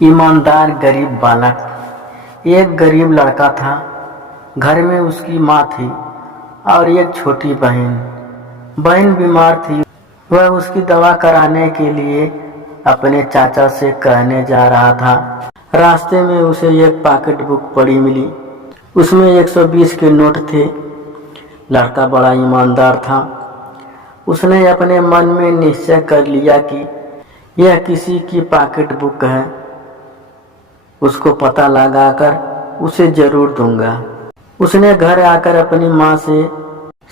ईमानदार गरीब बालक। एक गरीब लड़का था। घर में उसकी माँ थी और एक छोटी बहन। बहन बीमार थी। वह उसकी दवा कराने के लिए अपने चाचा से कहने जा रहा था। रास्ते में उसे एक पॉकेट बुक पड़ी मिली। उसमें 120 के नोट थे। लड़का बड़ा ईमानदार था। उसने अपने मन में निश्चय कर लिया कि यह किसी की पॉकेट बुक है। उसको पता लगाकर उसे जरूर दूंगा। उसने घर आकर अपनी माँ से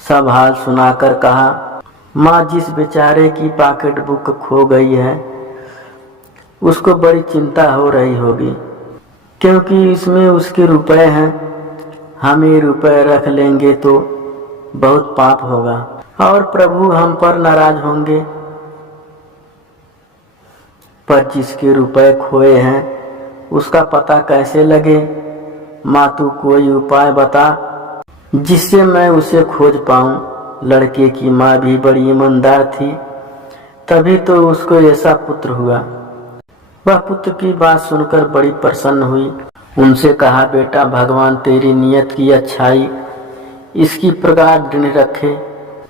सब हाल सुनाकर कहा, माँ, जिस बेचारे की पॉकेट बुक खो गई है उसको बड़ी चिंता हो रही होगी, क्योंकि इसमें उसके रुपए हैं। हम ये रुपए रख लेंगे तो बहुत पाप होगा और प्रभु हम पर नाराज होंगे। पर जिसके रुपए खोए हैं उसका पता कैसे लगे? माँ, तू कोई उपाय बता जिससे मैं उसे खोज पाऊं। लड़के की माँ भी बड़ी ईमानदार थी, तभी तो उसको ऐसा पुत्र हुआ। वह पुत्र की बात सुनकर बड़ी प्रसन्न हुई। उनसे कहा, बेटा, भगवान तेरी नियत की अच्छाई इसकी प्रकार दृढ़ रखे।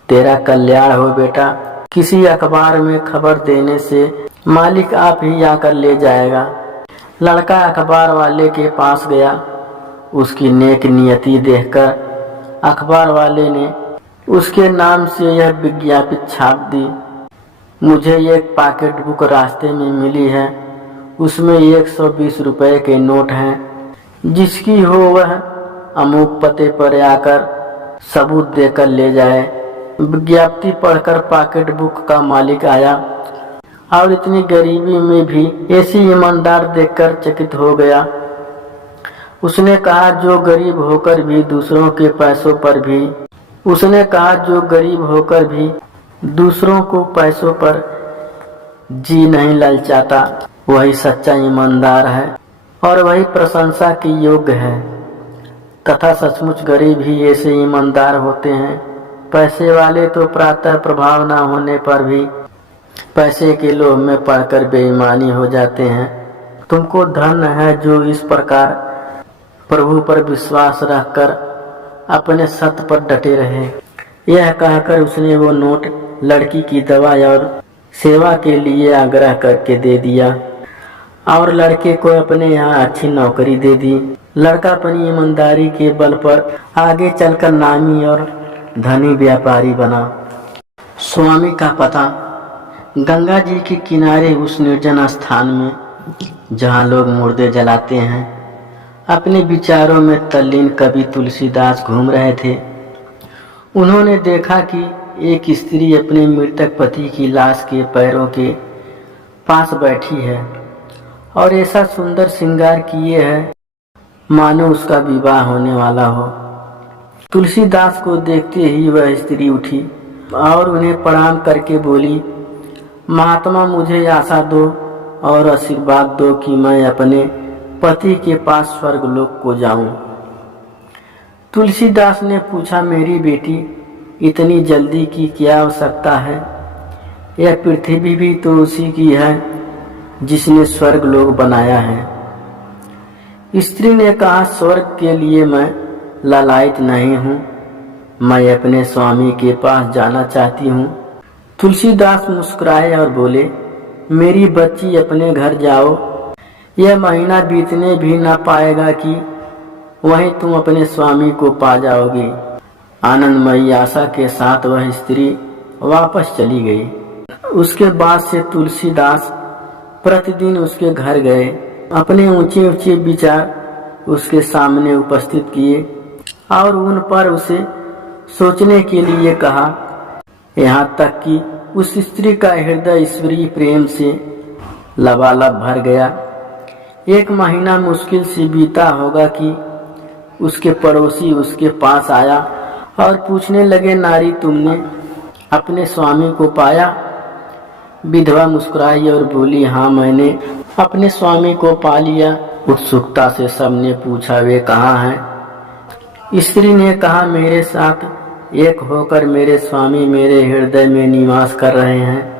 तेरा कल्याण हो बेटा। किसी अखबार में खबर देने से मालिक आप ही आकर ले जाएगा। लड़का अखबार वाले के पास गया। उसकी नेक नियति देखकर अखबार वाले ने उसके नाम से यह विज्ञापित छाप दी, मुझे एक पॉकेट बुक रास्ते में मिली है। उसमें 120 रुपए के नोट हैं। जिसकी हो वह अमुक पते पर आकर सबूत देकर ले जाए। विज्ञप्ति पढ़कर पॉकेट बुक का मालिक आया और इतनी गरीबी में भी ऐसी ईमानदार देखकर चकित हो गया। उसने कहा, जो गरीब होकर भी दूसरों को पैसों पर जी नहीं ललचाता, वही सच्चा ईमानदार है और वही प्रशंसा के योग्य है। तथा सचमुच गरीब ही ऐसे ईमानदार होते हैं। पैसे वाले तो प्रातः प्रभाव न होने पर भी पैसे के लोभ में पड़कर बेईमानी हो जाते हैं। तुमको धन है जो इस प्रकार प्रभु पर विश्वास रखकर अपने सत्य पर डटे रहे। यह कहकर उसने वो नोट लड़की की दवा और सेवा के लिए आग्रह करके दे दिया और लड़के को अपने यहाँ अच्छी नौकरी दे दी। लड़का अपनी ईमानदारी के बल पर आगे चलकर नामी और धनी व्यापारी बना। स्वामी का पता। गंगा जी के किनारे उस निर्जन स्थान में जहाँ लोग मुर्दे जलाते हैं, अपने विचारों में तल्लीन कवि तुलसीदास घूम रहे थे। उन्होंने देखा कि एक स्त्री अपने मृतक पति की लाश के पैरों के पास बैठी है और ऐसा सुंदर श्रृंगार किए है मानो उसका विवाह होने वाला हो। तुलसीदास को देखते ही वह स्त्री उठी और उन्हें प्रणाम करके बोली, महात्मा, मुझे आशा दो और आशीर्वाद दो कि मैं अपने पति के पास स्वर्गलोक को जाऊं। तुलसीदास ने पूछा, मेरी बेटी, इतनी जल्दी की क्या आवश्यकता है? यह पृथ्वी भी तो उसी की है जिसने स्वर्गलोक बनाया है। स्त्री ने कहा, स्वर्ग के लिए मैं लालायित नहीं हूँ, मैं अपने स्वामी के पास जाना चाहती हूँ। तुलसीदास मुस्कुराए और बोले, मेरी बच्ची, अपने घर जाओ। यह महीना बीतने भी न पाएगा कि वहीं तुम अपने स्वामी को पा जाओगी। आनंदमयी आशा के साथ वह स्त्री वापस चली गई। उसके बाद से तुलसीदास प्रतिदिन उसके घर गए, अपने ऊंचे ऊंचे विचार उसके सामने उपस्थित किए और उन पर उसे सोचने के लिए कहा। यहाँ तक कि उस स्त्री का हृदय ईश्वरीय प्रेम से लबालब भर गया। एक महीना मुश्किल से बीता होगा कि उसके पड़ोसी उसके पास आया और पूछने लगे, नारी, तुमने अपने स्वामी को पाया? विधवा मुस्कुराई और बोली, हाँ, मैंने अपने स्वामी को पा लिया। उत्सुकता से सबने पूछा, वे कहाँ हैं? स्त्री ने कहा, मेरे साथ एक होकर मेरे स्वामी मेरे हृदय में निवास कर रहे हैं।